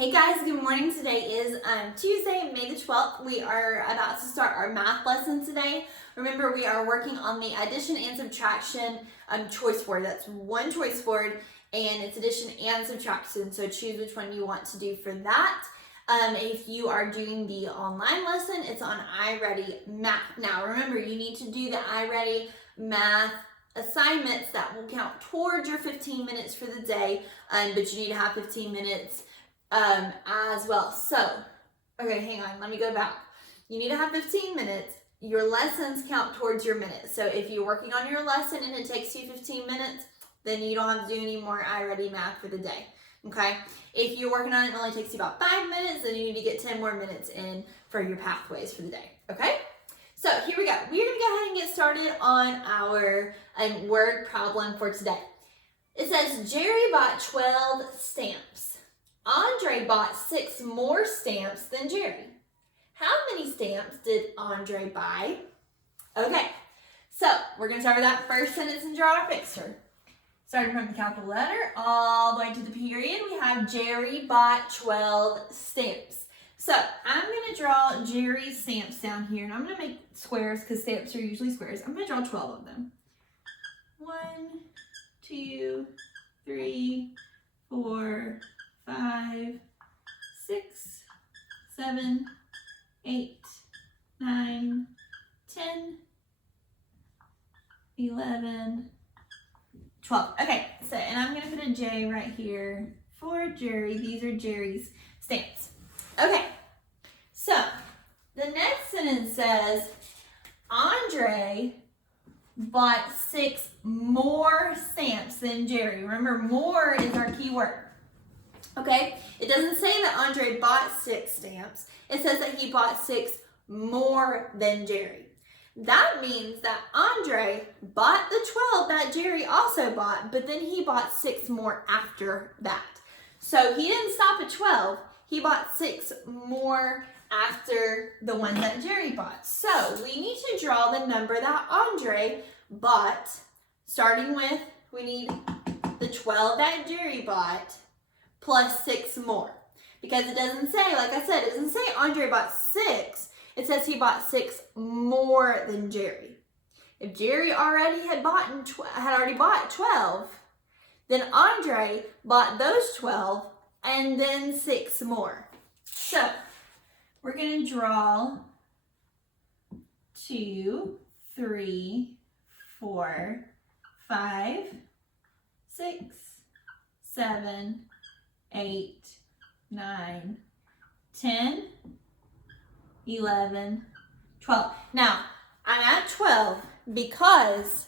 Hey guys, good morning. Today is Tuesday, May the 12th. We are about to start our math lesson today. Remember, we are working on the addition and subtraction choice word. That's one choice word, and it's addition and subtraction. So choose which one you want to do for that. If you are doing the online lesson, it's on iReady Math. Now, remember, you need to do the iReady Math assignments that will count towards your 15 minutes for the day, but you need to have 15 minutes as well. So, okay, hang on, let me go back. You need to have 15 minutes. Your lessons count towards your minutes. So if you're working on your lesson and it takes you 15 minutes, then you don't have to do any more iReady Math for the day, okay? If you're working on it and it only takes you about 5 minutes, then you need to get 10 more minutes in for your pathways for the day, okay? So here we go. We're gonna go ahead and get started on our word problem for today. It says, Jerry bought 12 stamps. Andre bought 6 more stamps than Jerry. How many stamps did Andre buy? Okay, so we're going to start with that first sentence and draw our picture. Starting from the capital letter all the way to the period, we have Jerry bought 12 stamps. So I'm going to draw Jerry's stamps down here, and I'm going to make squares because stamps are usually squares. I'm going to draw 12 of them. 1, 2, 3, 4, 5, 6, 7, 8, 9, 10, 11, 12. Okay, so, and I'm going to put a J right here for Jerry. These are Jerry's stamps. Okay, so the next sentence says, Andre bought 6 more stamps than Jerry. Remember, more is our key word. Okay, it doesn't say that Andre bought 6 stamps. It says that he bought 6 more than Jerry. That means that Andre bought the 12 that Jerry also bought, but then he bought 6 more after that. So he didn't stop at 12. He bought 6 more after the one that Jerry bought. So we need to draw the number that Andre bought, starting with, we need the 12 that Jerry bought, plus 6 more. Because it doesn't say, like I said, it doesn't say Andre bought 6. It says he bought 6 more than Jerry. If Jerry already had already bought 12, then Andre bought those 12 and then 6 more. So we're going to draw 2, 3, 4, 5, 6, 7, 8, 9, 10, 11, 12. Now, I'm at 12 because,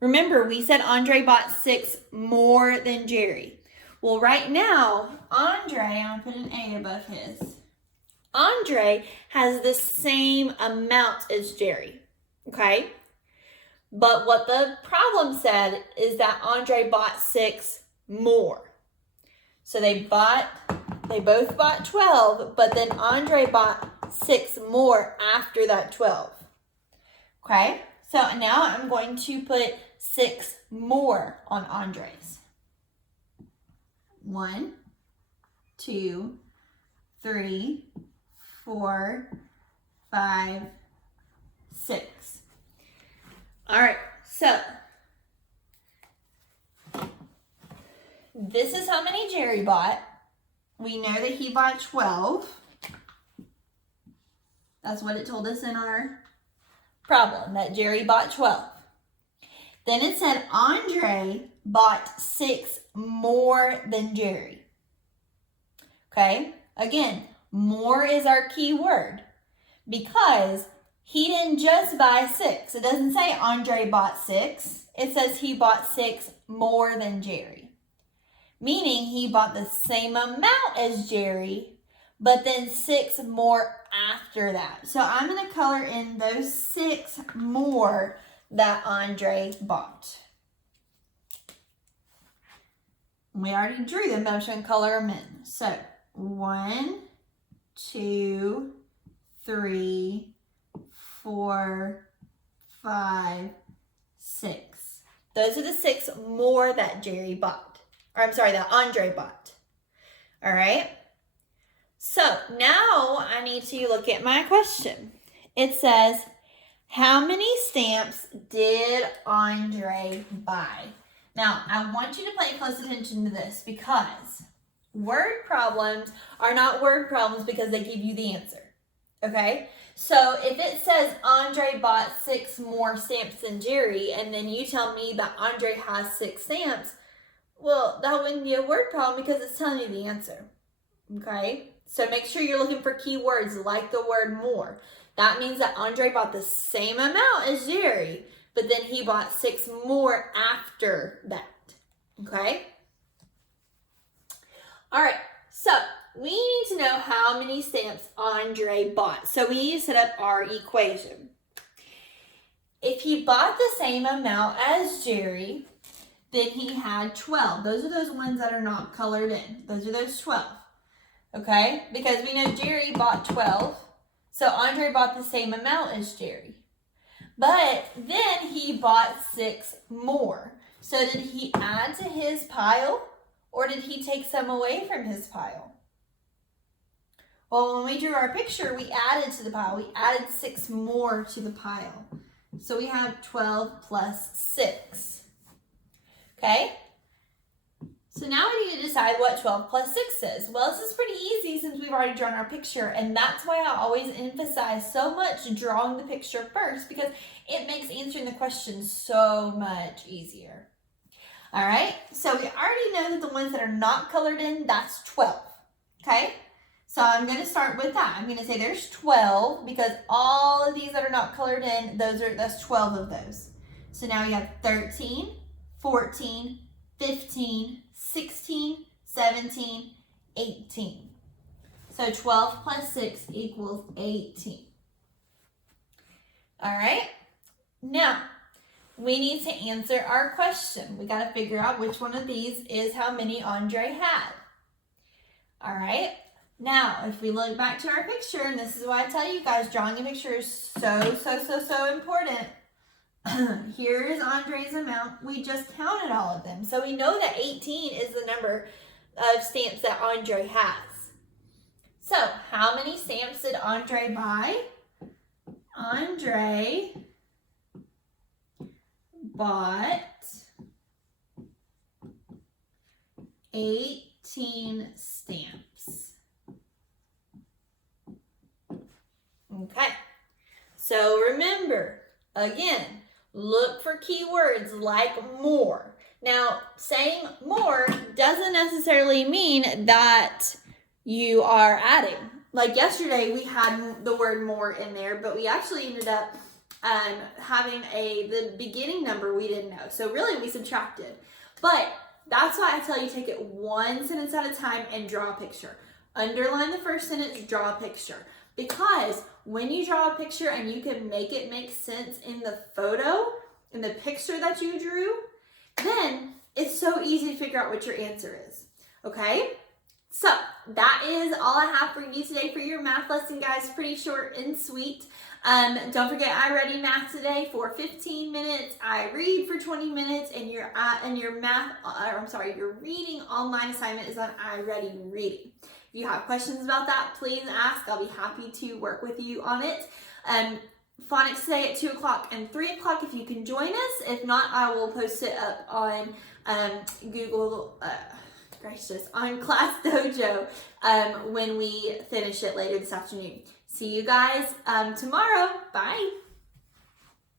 remember, we said Andre bought 6 more than Jerry. Well, right now, Andre, I'm going to put an A above his. Andre has the same amount as Jerry, okay? But what the problem said is that Andre bought 6 more. So they both bought 12, but then Andre bought 6 more after that 12. Okay, so now I'm going to put 6 more on Andre's. 1, 2, 3, 4, 5, 6. All right, so this is how many Jerry bought. We know that he bought 12. That's what it told us in our problem, that Jerry bought 12. Then it said Andre bought 6 more than Jerry. Okay, again, more is our key word because he didn't just buy 6. It doesn't say Andre bought 6. It says he bought 6 more than Jerry. Meaning he bought the same amount as Jerry, but then 6 more after that. So I'm going to color in those 6 more that Andre bought. We already drew them, but I'm just going to color them in. So 1, 2, 3, 4, 5, 6. Those are the 6 more that Jerry bought. Or I'm sorry, that Andre bought. All right. So now I need to look at my question. It says, how many stamps did Andre buy? Now, I want you to pay close attention to this because word problems are not word problems because they give you the answer. Okay? So if it says Andre bought 6 more stamps than Jerry, and then you tell me that Andre has 6 stamps, well, that wouldn't be a word problem because it's telling you the answer. Okay? So make sure you're looking for keywords like the word more. That means that Andre bought the same amount as Jerry, but then he bought 6 more after that. Okay? All right. So we need to know how many stamps Andre bought. So we need to set up our equation. If he bought the same amount as Jerry, then he had 12. Those are those ones that are not colored in. Those are those 12. Okay? Because we know Jerry bought 12. So Andre bought the same amount as Jerry. But then he bought 6 more. So did he add to his pile or did he take some away from his pile? Well, when we drew our picture, we added to the pile. We added 6 more to the pile. So we have 12 plus 6. Okay? So now we need to decide what 12 plus 6 is. Well, this is pretty easy since we've already drawn our picture, and that's why I always emphasize so much drawing the picture first because it makes answering the question so much easier. All right, so we already know that the ones that are not colored in, that's 12, okay? So I'm going to start with that. I'm going to say there's 12 because all of these that are not colored in, that's 12 of those. So now we have 13, 14, 15, 16, 17, 18. So 12 plus 6 equals 18. All right. Now, we need to answer our question. We got to figure out which one of these is how many Andre had. All right. Now, if we look back to our picture, and this is why I tell you guys, drawing a picture is so important. Here's Andre's amount. We just counted all of them. So we know that 18 is the number of stamps that Andre has. So how many stamps did Andre buy? Andre bought 18 stamps. Okay. So remember, again, look for keywords like more. Now, saying more doesn't necessarily mean that you are adding. Like yesterday, we had the word more in there, but we actually ended up having the beginning number we didn't know. So really, we subtracted. But that's why I tell you take it one sentence at a time and draw a picture. Underline the first sentence, draw a picture. Because when you draw a picture and you can make it make sense in the photo, in the picture that you drew, then it's so easy to figure out what your answer is. Okay? So that is all I have for you today for your math lesson, guys. Pretty short and sweet. Don't forget iReady Math today for 15 minutes. I read for 20 minutes, and your reading online assignment is on iReady Reading. If you have questions about that, please ask. I'll be happy to work with you on it. Phonics today at 2 o'clock and 3 o'clock if you can join us. If not, I will post it up on Google, on Class Dojo when we finish it later this afternoon. See you guys tomorrow. Bye.